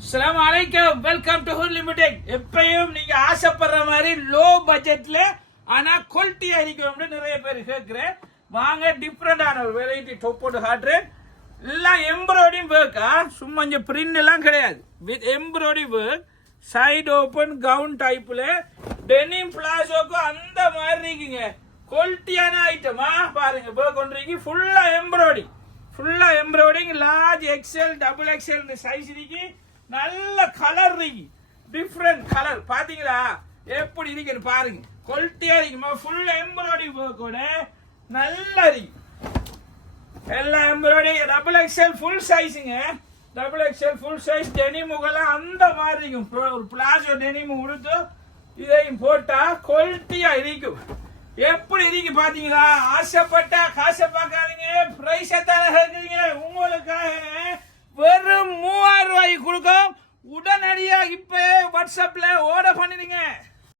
அஸ்ஸலாமு அலைக்கும், welcome to hood limited. எப்பயும் நீங்க ஆசைப்படுற மாதிரி லோ பட்ஜெட்ல ஆனா குவாலிட்டியா இருக்கணும்னு நிறைய பேர் கேட்கிறேன். வாங்க, டிஃப்ரெண்டான ஒரு வெரைட்டி டாப் போட்டு காட்டுறேன். எல்லாம் எம்ப்ராய்டரி ஒர்க்கா, சும்மா இங்க பிரிண்ட் எல்லாம் கிடையாது. With embroidery work, side open gown டைப்ல டெனிம் பிளாசோக்கு அந்த மாதிரி இருக்குங்க. குவாலிட்டியான ஐட்டமா பாருங்க. ஒர்க் ஒன்றைக்கு ஃபுல்லா embroidering, large XL double XL size இருக்கு. நல்ல கலர் இருக்கு, டிஃப்ரெண்ட் கலர். பாத்தீங்களா எப்படி இருக்குன்னு பாருங்க. குவாலிட்டியா இருக்குமா, ஃபுல் எம்ப்ராய்டரி ஒர்க்கோட நல்லா இருக்கு. எல்லா எம்ப்ராய்டரி டபுள் எக்ஸ்எல் ஃபுல் சைஸுங்க. Double XL full size denim முகலாம் அந்த மாதிரி இருக்கும். ஒரு பிளாசோ டெனிம் உடுத்து இதையும் போட்டா குவாலிட்டியா இருக்கும். எப்படி இருக்கு பாத்தீங்களா? ஆசைப்பட்டா காசை பார்க்காதீங்க, பிரைஸ் கேட்குறீங்க. உங்களுக்காக வெறும் 3000 ரூபாய்க்கு கொடுக்கும். உடனடியாக இப்ப வாட்ஸ்அப்ல ஆர்டர் பண்ணிடுங்க.